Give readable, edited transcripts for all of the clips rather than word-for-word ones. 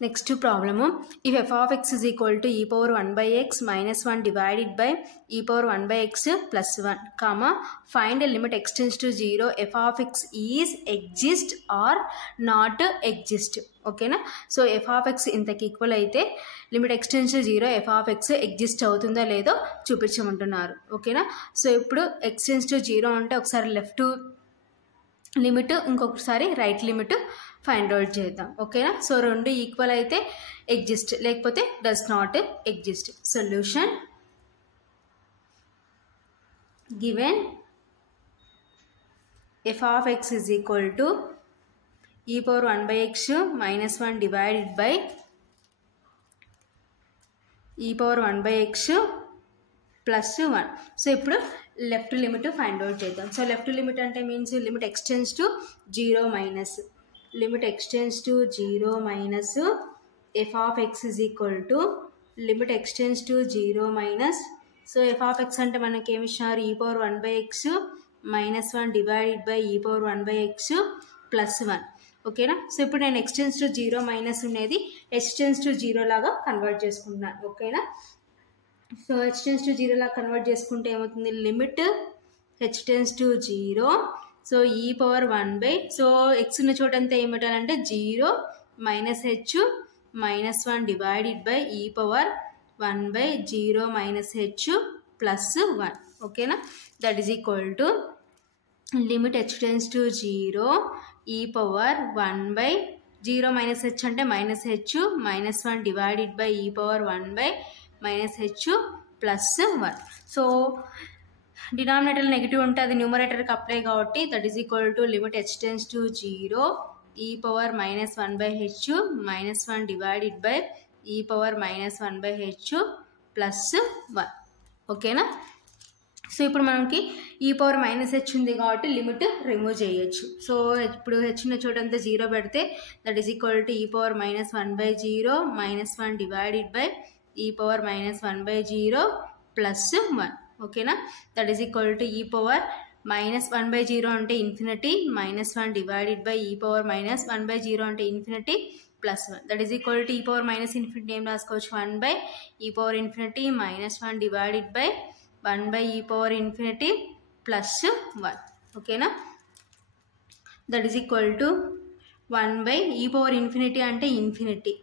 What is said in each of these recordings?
Next problem, if f of x is equal to e power 1 by x minus 1 divided by e power 1 by x plus 1, comma, find a limit x tends to 0, f of x is exist or not exist. Okay na? So f of x ఇంతకి equal అయితే limit x tends to 0 f of x exist అవుతుందో లేదో చూపించమంటున్నారు. ఓకేనా? So ఇప్పుడు x tends to 0 అంటే ఒకసారి left limit ఇంకొకసారి right limit find out చేద్దాం. ఓకేనా? సో రెండు ఈక్వల్ అయితే ఎగ్జిస్ట్, లేకపోతే does not exist. Solution given f of x is equal to e power 1 by x minus 1 divided by e power 1 by x plus 1. So ఇప్పుడు left limit find out చేద్దాం. So left limit అంటే means limit x tends to 0 minus limit x tends to 0 minus f of x is equal to limit x tends to 0 minus, so f of x అంటే మనకి ఏమి ఇచ్చినారు, e power 1 by x minus 1 divided by e power 1 by x plus 1. ఓకేనా? So ఇప్పుడు నేను x tends to 0 minus ఉండేది h tends to 0 లాగా convert చేసుకుంటున్నాను. ఓకేనా? సో h tends to 0 లాగా కన్వర్ట్ చేసుకుంటే ఏమవుతుంది, limit h tends to 0, so e power 1 by, so x ఉన్న చోట అంతా ఏం పెట్టాలంటే 0 minus h minus 1 divided by e power 1 by 0 minus h plus 1. ఓకేనా? That is equal to limit h tends to 0 e power 1 by 0 minus h అంటే minus h minus 1 divided by e power 1 by minus h plus 1. So denominator negative ఉంటే అది న్యూమరేటర్కి apply కాబట్టి that is equal to limit h tends to 0 e power minus 1 by h minus 1 divided by e power minus 1 by h plus 1. ఓకేనా? So ఇప్పుడు మనకి ఈ power minus h ఉంది కాబట్టి limit remove చేయొచ్చు. సో ఇప్పుడు h ఉన్న చోటంతా 0 పెడితే దట్ ఈస్ ఈక్వల్ టు ఈ power minus 1 by 0 minus 1 divided by e power minus 1 by 0 plus 1. ఓకేనా? దట్ ఈస్ ఈక్వల్ టు ఈ పవర్ మైనస్ 1 బై 0 అంటే infinity minus 1 divided by e power minus 1 by 0 అంటే infinity plus 1. That is equal to ఈ power minus infinity ఏం రాసుకోవచ్చు, 1 by e power infinity minus 1 divided by 1 by e power infinity plus 1. ఓకేనా? That is equal to 1 by e power infinity అంటే infinity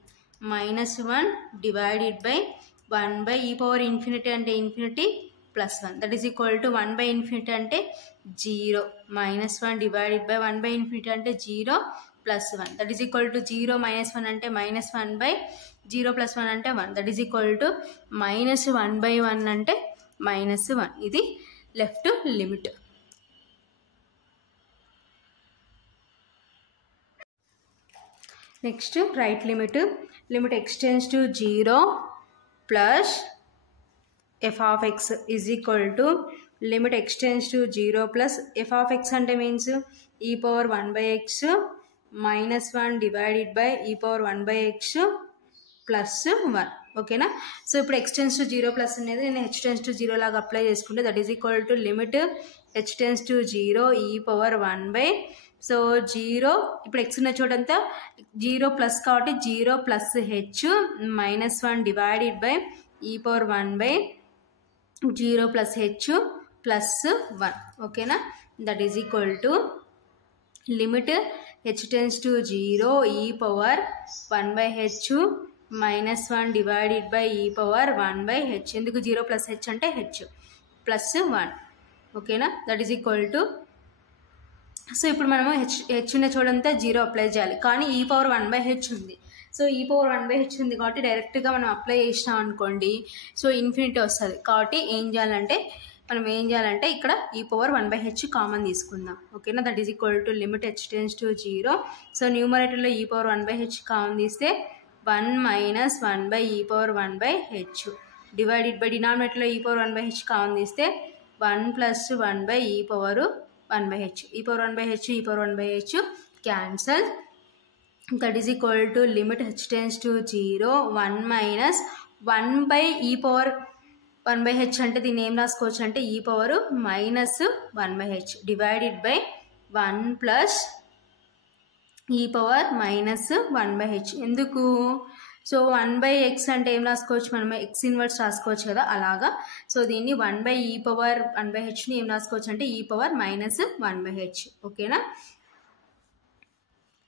minus 1 divided by 1 by e power infinity అంటే infinity plus 1. That is equal to 1 by infinity అంటే 0 minus 1 divided by 1 by infinity అంటే 0 plus 1. That is equal to 0 minus 1 అంటే minus 1 by 0 plus 1 అంటే 1. That is equal to minus 1 by 1 అంటే minus 1. ఇది left limit. Next right limit, limit x tends to 0 plus f of x is equal to limit x tends to 0 plus f of x అంటే means e power 1 by x minus 1 divided by e power 1 by x plus 1. ఓకేనా? So ఇప్పుడు x tends to 0 plus అనేది నేను h tends to 0 లాగా apply చేసుకుంటే that is equal to limit h tends to 0 e power 1 by, so 0 ఇప్పుడు x ఉన్న చోటంతా 0 plus కాబట్టి 0 plus h minus 1 divided by e power 1 by 0 plus h plus 1. ఓకేనా? That is equal to limit h tends to 0 e power 1 by h minus 1 divided by e power 1 by h. ఎందుకు 0 plus h అంటే h plus 1. ఓకేనా? That is equal to, so ఇప్పుడు మనము h ఉన్న చూడంతా 0 apply చేయాలి, కానీ ఈ పవర్ 1 బై h ఉంది. సో ఈ పవర్ 1 బై h ఉంది కాబట్టి డైరెక్ట్గా మనం అప్లై చేసినాం అనుకోండి, సో ఇన్ఫినిటీ వస్తుంది. కాబట్టి మనం ఏం చేయాలంటే ఇక్కడ ఈ పవర్ 1 బై h కామన్ తీసుకుందాం. ఓకేనా? That is equal to limit h tends to 0, so న్యూమరేటర్లో e power 1 by h common తీస్తే 1 minus 1 by e power 1 by h divided by డినామినేటర్లో e power 1 by h common తీస్తే 1 plus 1 by e power 1 by h, e power 1 by h e power 1 by h cancel. That is equal to limit h tends to 0 1 minus 1 by e power 1 by h అంటే దీన్ని ఏం రాసుకోవచ్చు అంటే ఈ power minus 1 by h divided by 1 plus e power minus 1/h. ఎందుకు? So 1/x అంటే ఏం రాసుకోవచ్చు మనం? ఎక్స్ ఇన్వర్స్ రాసుకోవచ్చు కదా, అలాగా. సో దీన్ని 1/e పవర్ 1/hని ఏం రాసుకోవచ్చు అంటే e పవర్ మైనస్ 1/h. ఓకేనా?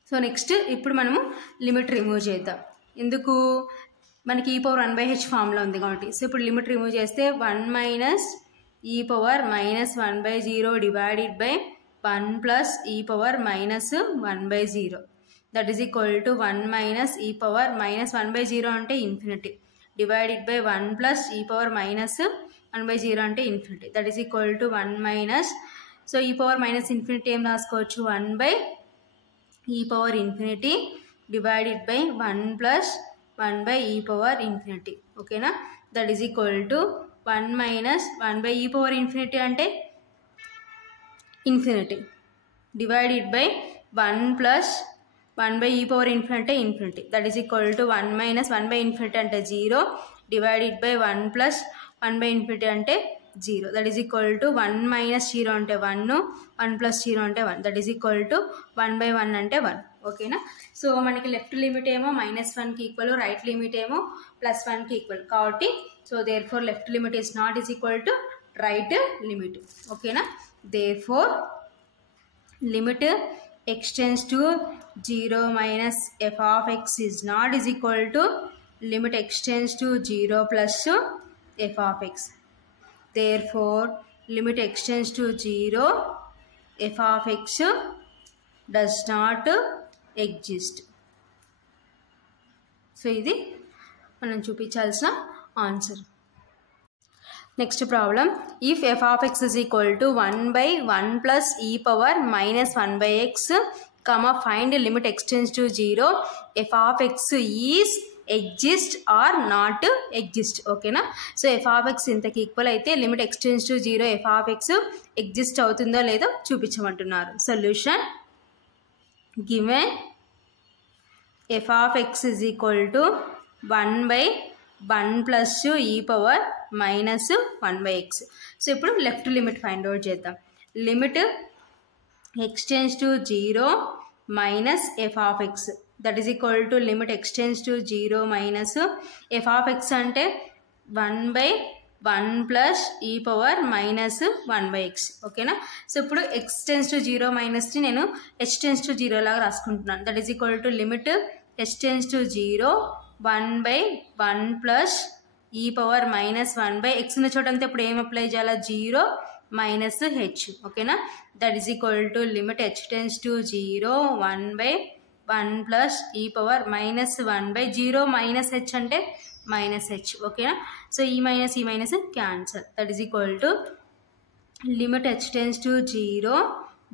సో నెక్స్ట్ ఇప్పుడు మనము లిమిట్ రిమూవ్ చేద్దాం. ఎందుకు? మనకి e పవర్ 1/h ఫామ్లో ఉంది కాబట్టి. సో ఇప్పుడు లిమిట్ రిమూవ్ చేస్తే 1 minus e power minus 1/0 divided by 1 plus e power minus 1/0. That is equal to 1 minus e power minus 1/0 అంటే infinity divided by 1 plus e power minus 1/0 అంటే infinity. That is equal to 1 minus, so e power minus infinity ఏం రాసుకోవచ్చు? 1/e power infinity divided by 1 plus 1/e power infinity. ఓకేనా? That is equal to 1 minus 1/e power infinity అంటే infinity divided by 1 plus 1/e power infinity అంటే infinity. That is equal to 1 minus one by infinity అంటే 0 divided by 1 plus one by infinity అంటే 0. That is equal to 1 minus 0 అంటే 1, 1 plus 0 అంటే 1. That is equal to 1/1 అంటే 1. ఓకేనా? So మనకి left limit ఏమో -1కి ఈక్వల్, రైట్ లిమిట్ ఏమో +1కి ఈక్వల్ కాబట్టి, so therefore left limit is not is equal to right limit. ఓకేనా? Therefore limit x tends to 0 minus f of x is not is equal to limit x tends to 0 plus f of x. Therefore limit x tends to 0 f of x does not exist. So ఇది మనం చూపించాల్సిన answer. Next problem, if f of x is equal to 1/1 plus e power minus 1/x, comma find limit x tends to 0, f of x is exist or not exist. ఓకేనా? So f of x ఇంతకి equal అయితే limit x tends to 0 f of x exist అవుతుందో లేదో చూపించమంటున్నారు. Solution, given f of x is equal to 1/1 plus e power minus 1/x. So ఇప్పుడు left limit find out చేద్దాం. Limit x tends to 0 minus f of x, that is equal to limit x tends to 0 minus f of x అంటే 1/1 plus e power minus 1/x. ఓకేనా? So ఇప్పుడు x tends to 0 మైనస్ని నేను h tends to 0 లాగా రాసుకుంటున్నాను. That is equal to limit h tends to 0 1/1 plus e power minus 1/x ఉన్న చోట అంతా ఇప్పుడు ఏం అప్లై చేయాలా? 0 మైనస్ h. ఓకేనా? That is equal to limit h tends to 0 1/1 plus e power minus 1/0 minus h అంటే మైనస్ h. ఓకేనా? So ఈ minus cancel. That is equal to limit h tends to 0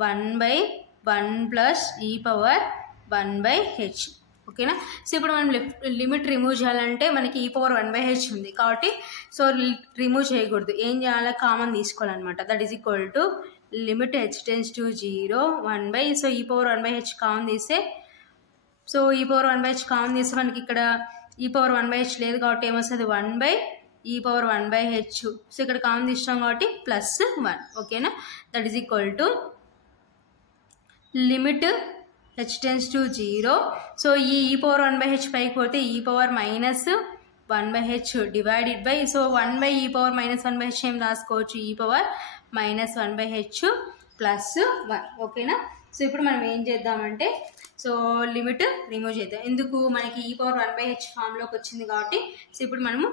1/1 plus e power 1/h. ఓకేనా? So ఇప్పుడు మనం limit remove చేయాలంటే మనకి e power 1/h ఉంది కాబట్టి, సో రిమూవ్ చేయకూడదు. ఏం చేయాలి? కామన్ తీసుకోవాలన్నమాట. That is equal to limit h tends to 0 1/, so e power 1/h common తీస్తే, so e power 1/h common తీస్తే మనకి ఇక్కడ e పవర్ 1/h లేదు కాబట్టి ఏమొస్తుంది? 1/e power 1/h. సో ఇక్కడ కామన్ తీస్తాం కాబట్టి +1. ఓకేనా? That is equal to limit h tends to 0, so ఈ e పవర్ 1/h పైకి పోతే e power minus 1/h divided by, so 1/e power minus 1/h ఏం రాసుకోవచ్చు? e power minus 1/h +1. ఓకేనా? సో ఇప్పుడు మనం ఏం చేద్దామంటే, సో లిమిట్ రిమూవ్ చేద్దాం. ఎందుకు? మనకి e పవర్ 1/h ఫామ్లోకి వచ్చింది కాబట్టి, సో ఇప్పుడు మనము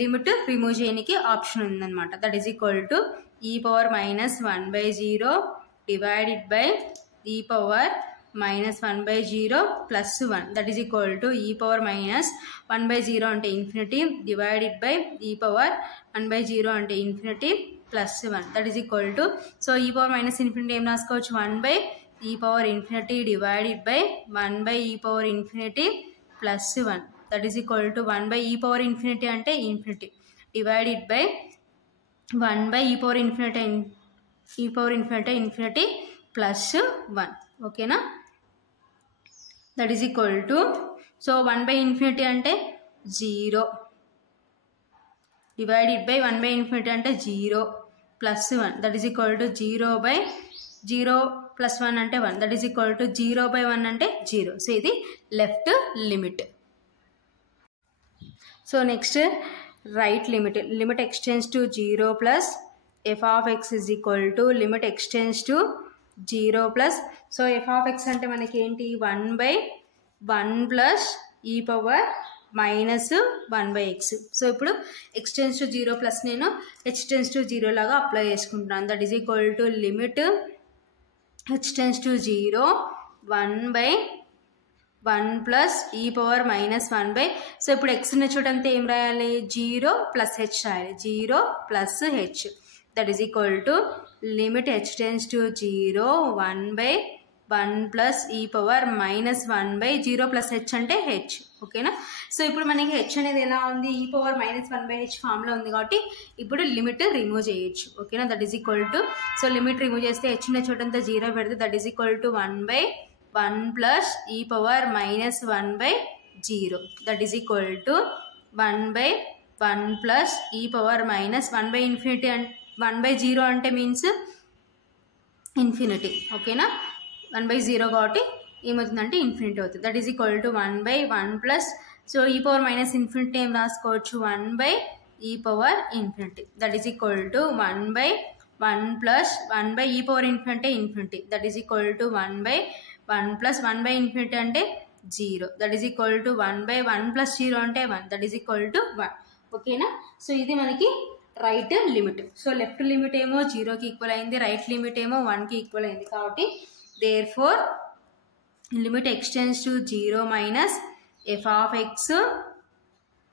లిమిట్ రిమూవ్ చేయడానికి ఆప్షన్ ఉందన్నమాట. That is equal to e power minus 1/0 divided by e power minus 1/0 +1. That is equal to e power minus 1/0 అంటే infinity divided by e power 1/0 అంటే infinity +1. That is equal to, so e power minus infinity ఏం రాసుకోవచ్చు? 1/e power infinity divided by 1/e power infinity +1. That is equal to 1/e power infinity అంటే infinity divided by 1/e power infinity infinity +1. ఓకేనా? That is equal to, so one by infinity అంటే 0 divided by one by infinity అంటే 0 +1. That is equal to 0/0 plus 1 అంటే 1 that is equal to 0/1 అంటే 0. So ఇది left limit. So next right limit. Limit x tends to 0 plus f of x is equal to limit x tends to 0 plus, so f of x అంటే మనకి ఏంటి 1/1 plus e power minus 1/x. So ఇప్పుడు x tends to 0 plus నేను h to 0 లాగా apply చేసుకుంటున్నాను. That is equal to limit h to 0 1/1 plus e power minus 1/, so ఇప్పుడు x ఉన్న చోటంతా ఏం రాయాలి 0 ప్లస్ h రాయాలి, 0 plus h. That is equal to limit h to 0 1/1 plus e power minus 1/0 plus h అంటే h. ఓకేనా. So ఇప్పుడు మనకి h అనేది ఎలా ఉంది e పవర్ మైనస్ 1/h ఫామ్లో ఉంది కాబట్టి ఇప్పుడు లిమిట్ రిమూవ్ చేయొచ్చు. ఓకేనా. That is equal to, so limit remove చేస్తే h ఉన్న చోటంతా 0 పెడితే that is equal to 1/1 plus e power minus 1/0. That is equal to 1/1 plus e power minus one by infinity 1/0 అంటే మీన్స్ ఇన్ఫినిటీ. ఓకేనా. 1/0 కాబట్టి ఏమవుతుందంటే ఇన్ఫినిటీ అవుతుంది. That is equal to 1/1 plus, so ఈ పవర్ మైనస్ ఇన్ఫినిటీ ఏం రాసుకోవచ్చు 1/e power infinity. That is equal to 1/1 plus 1/e power infinity infinity. That is equal to 1/1 plus one by infinity అంటే 0. That is equal to 1/1 plus 0 అంటే 1. That is equal to 1. ఓకేనా. So ఇది మనకి right limit. So left limit ఏమో 0కి equal అయింది, right limit ఏమో 1కి ఈక్వల్ అయింది. కాబట్టి therefore limit x tends to 0 minus f of x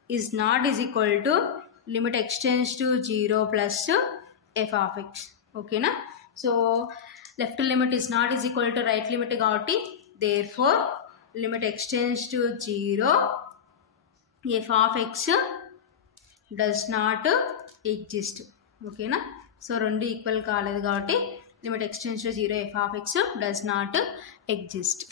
is not is equal to limit x tends to 0 plus f of x. ఓకేనా. So left limit is not is equal to right limit కాబట్టి therefore limit x tends to 0 f of x does not exist. ఓకేనా. So రెండు equal కాలేదు కాబట్టి limit x tends to 0 f of x does not exist.